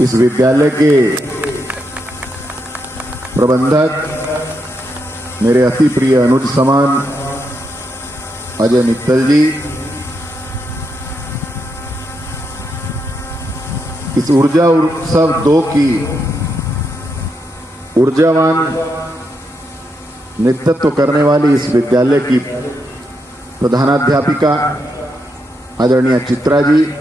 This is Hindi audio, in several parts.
इस विद्यालय के प्रबंधक मेरे अति प्रिय अनुज समान अजय मित्तल जी, इस ऊर्जा उत्सव 2 की ऊर्जावान नेतृत्व करने वाली इस विद्यालय की प्रधानाध्यापिका आदरणीय चित्रा जी,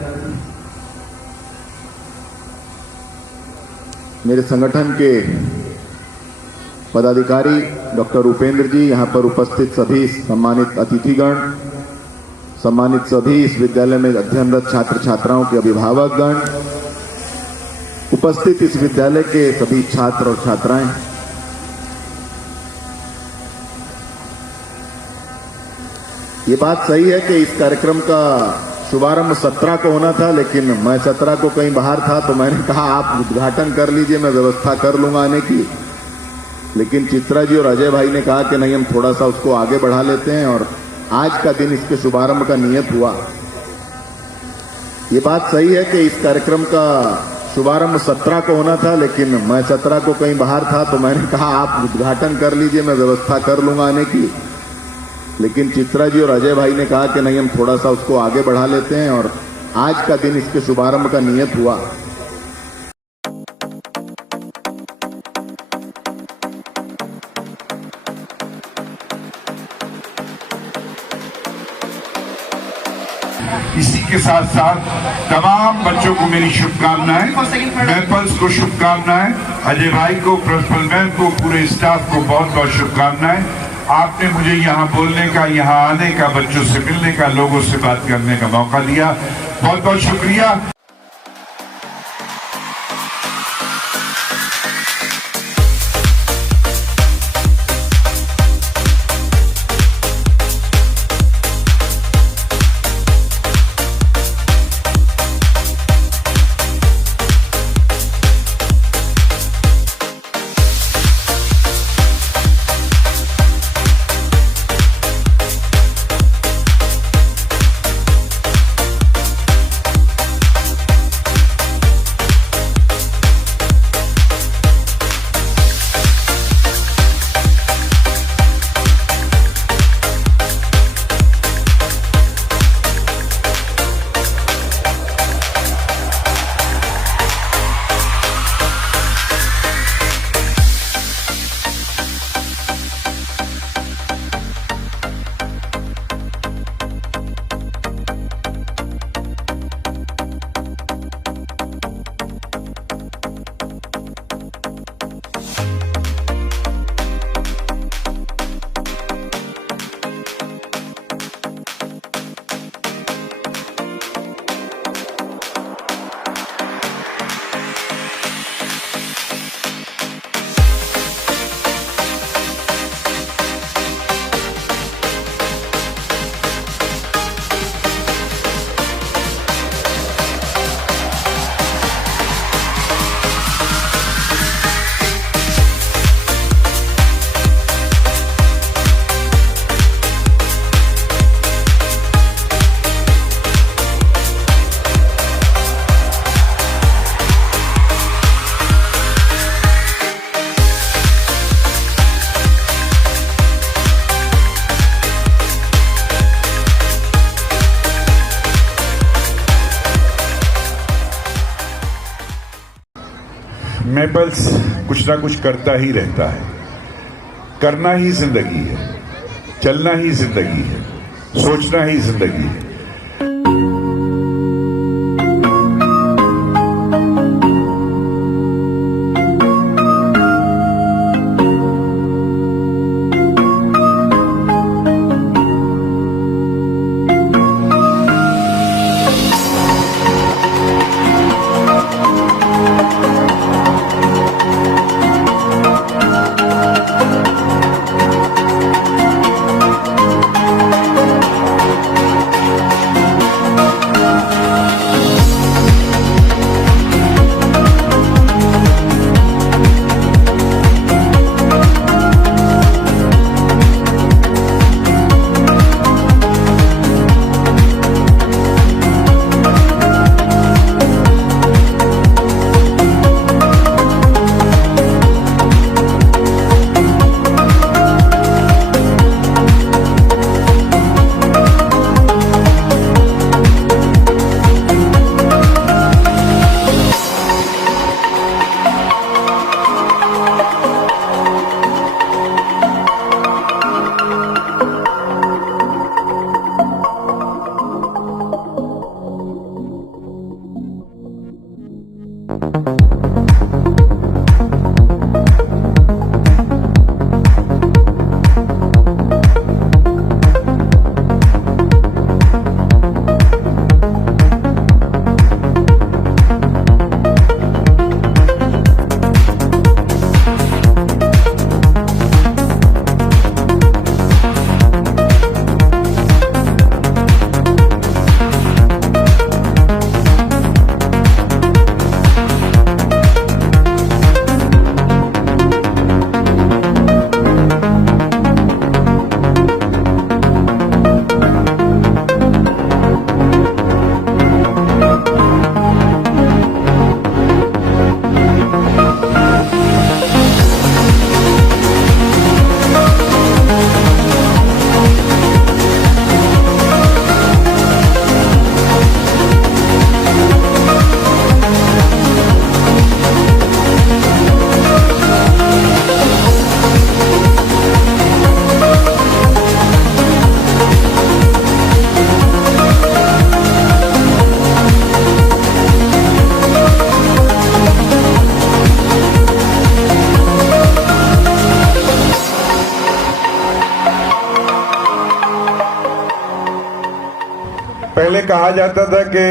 मेरे संगठन के पदाधिकारी डॉक्टर उपेंद्र जी, यहां पर उपस्थित सभी सम्मानित अतिथिगण, सम्मानित सभी इस विद्यालय में अध्ययनरत छात्र छात्राओं के अभिभावकगण, उपस्थित इस विद्यालय के सभी छात्र और छात्राएं, ये बात सही है कि इस कार्यक्रम का शुभारंभ 17 को होना था, लेकिन मैं 17 को कहीं बाहर था, तो मैंने कहा आप उद्घाटन कर लीजिए, मैं व्यवस्था कर लूंगा आने की। लेकिन चित्रा जी और अजय भाई ने कहा कि नहीं, हम थोड़ा सा उसको आगे बढ़ा लेते हैं और आज का दिन इसके शुभारंभ का नियत हुआ। ये बात सही है कि इस कार्यक्रम का शुभारंभ 17 को होना था, लेकिन मैं 17 को कहीं बाहर था, तो मैंने कहा आप उद्घाटन कर लीजिए, मैं व्यवस्था कर लूंगा आने की। लेकिन चित्रा जी और अजय भाई ने कहा कि नहीं, हम थोड़ा सा उसको आगे बढ़ा लेते हैं और आज का दिन इसके शुभारंभ का नियत हुआ। इसी के साथ साथ तमाम बच्चों को मेरी शुभकामनाएं, मैपल्स को शुभकामनाएं, अजय भाई को, प्रिंसिपल मैम को, पूरे स्टाफ को बहुत बहुत शुभकामनाएं। आपने मुझे यहाँ बोलने का, यहाँ आने का, बच्चों से मिलने का, लोगों से बात करने का मौका दिया, बहुत बहुत शुक्रिया। मैपल्स कुछ ना कुछ करता ही रहता है। करना ही जिंदगी है, चलना ही जिंदगी है, सोचना ही जिंदगी है। पहले कहा जाता था कि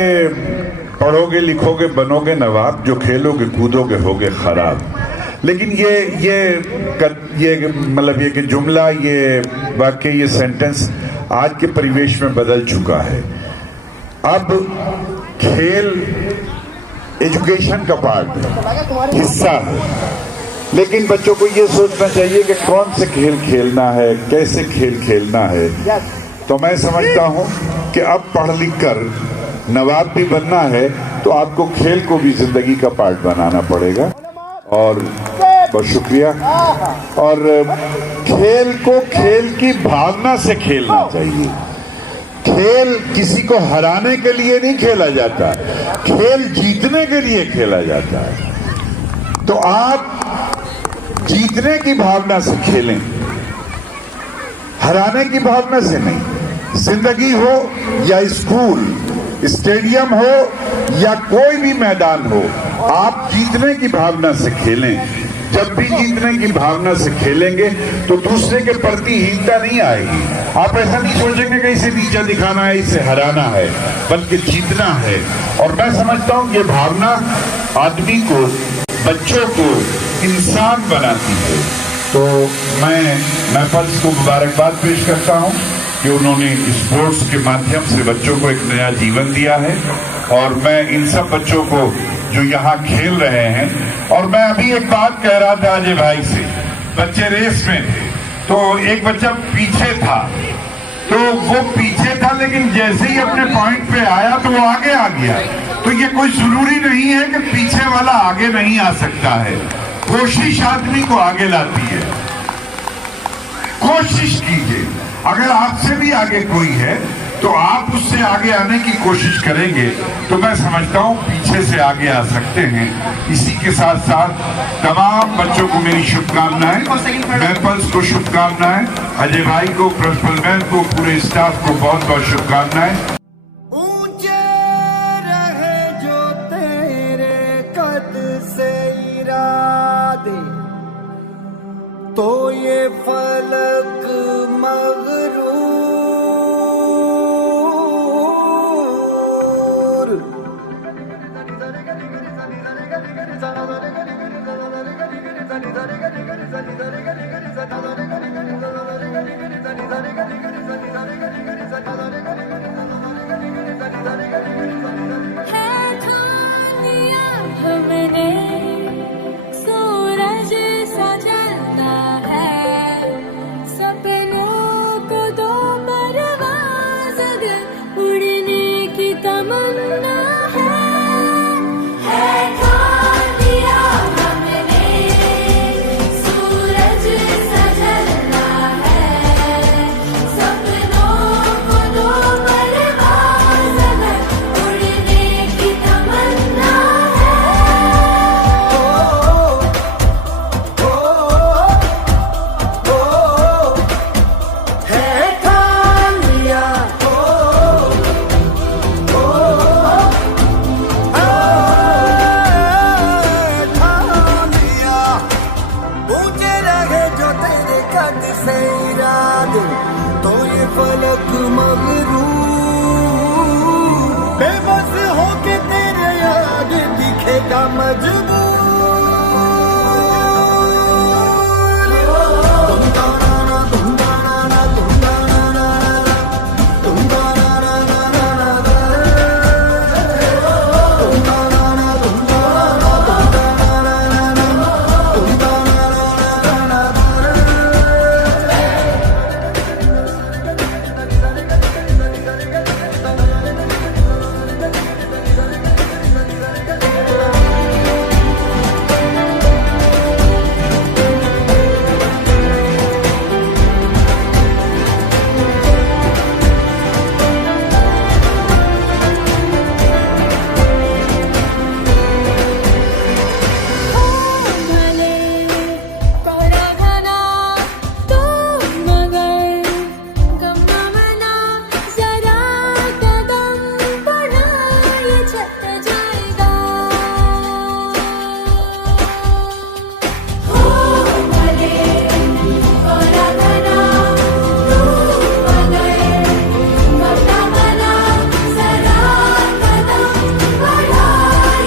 पढ़ोगे लिखोगे बनोगे नवाब, जो खेलोगे कूदोगे होगे खराब। लेकिन ये मतलब ये कि जुमला, ये वाक्य, ये सेंटेंस आज के परिवेश में बदल चुका है। अब खेल एजुकेशन का पार्ट हिस्सा है, लेकिन बच्चों को ये सोचना चाहिए कि कौन से खेल खेलना है, कैसे खेल खेलना है। तो मैं समझता हूं कि अब पढ़ लिख कर नवाब भी बनना है तो आपको खेल को भी जिंदगी का पार्ट बनाना पड़ेगा। और बहुत शुक्रिया। और खेल को खेल की भावना से खेलना चाहिए। खेल किसी को हराने के लिए नहीं खेला जाता, खेल जीतने के लिए खेला जाता है। तो आप जीतने की भावना से खेलें, हराने की भावना से नहीं। जिंदगी हो या स्कूल, स्टेडियम हो या कोई भी मैदान हो, आप जीतने की भावना से खेलें। जब भी जीतने की भावना से खेलेंगे तो दूसरे के प्रति हीनता नहीं आएगी। आप ऐसा नहीं सोचेंगे कि इसे नीचा दिखाना है, इसे हराना है, बल्कि जीतना है। और मैं समझता हूं ये भावना आदमी को, बच्चों को इंसान बनाती है। तो मैं महफल को मुबारकबाद पेश करता हूं कि उन्होंने स्पोर्ट्स के माध्यम से बच्चों को एक नया जीवन दिया है। और मैं इन सब बच्चों को जो यहाँ खेल रहे हैं, और मैं अभी एक बात कह रहा था अजय भाई से, बच्चे रेस में थे तो एक बच्चा पीछे था, तो वो पीछे था लेकिन जैसे ही अपने पॉइंट पे आया तो वो आगे आ गया। तो ये कोई जरूरी नहीं है कि पीछे वाला आगे नहीं आ सकता है। कोशिश आदमी को आगे लाती है। कोशिश कीजिए, अगर आपसे भी आगे कोई है तो आप उससे आगे आने की कोशिश करेंगे तो मैं समझता हूं पीछे से आगे आ सकते हैं। इसी के साथ साथ तमाम बच्चों को मेरी शुभकामनाएं, महफल को शुभकामनाएं, अजय भाई को, प्रिंसिपल मैम को, पूरे स्टाफ को बहुत बहुत शुभकामनाएं। ऊंचे रहे जो तेरे कद से इरादे, तो ये फलक मगरूर है ठान लिया हमने, सूरज सा जलता है, सपनों को दो परवाज़ अगर उड़ने की तमन्ना है ठान लिया हमने, सूरज सा जलता है, सपनों को दो परवाज़ अगर उड़ने की भले कोहरा घना तो मगर गम न मना जरा कदम बढ़ा ये छत जाएगा हो भले कोहरा घना तो मगर गम न मना जरा कदम बढ़ा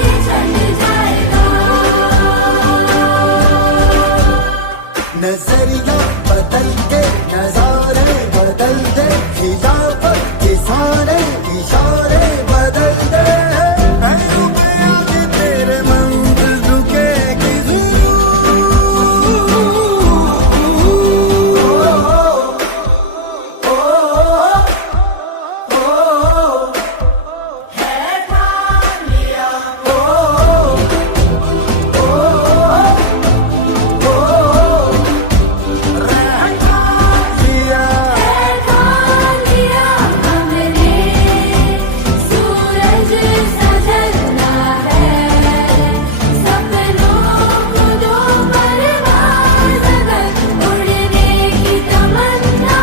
ये छत जाएगा नजरिया बदल के नजारे बदल दे खिलाफत के सारे इशारे बदल दे ऐ रुके आगे तेरे मंजिल रुकेगी लिया हमने सूरज सजलना है सपनों को दो परवाज़ अगर उड़ने की तमन्ना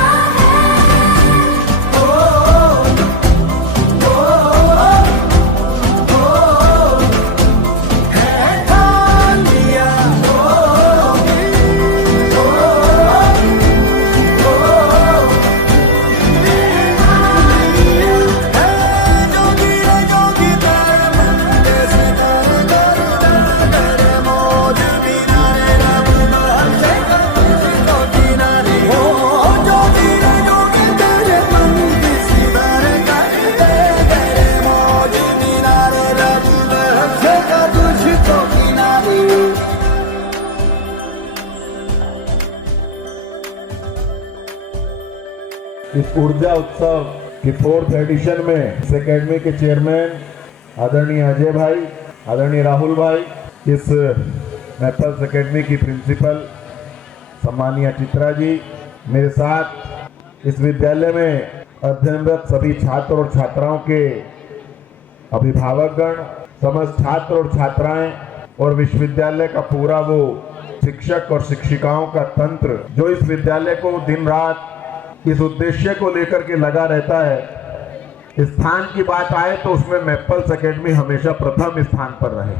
इस ऊर्जा उत्सव की 4th एडिशन में इस एकेडमी के चेयरमैन आदरणीय अजय भाई, आदरणीय राहुल भाई, इस मैपल्स एकेडमी की प्रिंसिपल सम्मानीय चित्रा जी, मेरे साथ इस विद्यालय में अध्ययनरत सभी छात्र और छात्राओं के अभिभावकगण, समस्त छात्र और छात्राएं और विश्वविद्यालय का पूरा वो शिक्षक और शिक्षिकाओं का तंत्र जो इस विद्यालय को दिन रात इस उद्देश्य को लेकर के लगा रहता है। स्थान की बात आए तो उसमें मैपल्स एकेडमी हमेशा प्रथम स्थान पर रहे।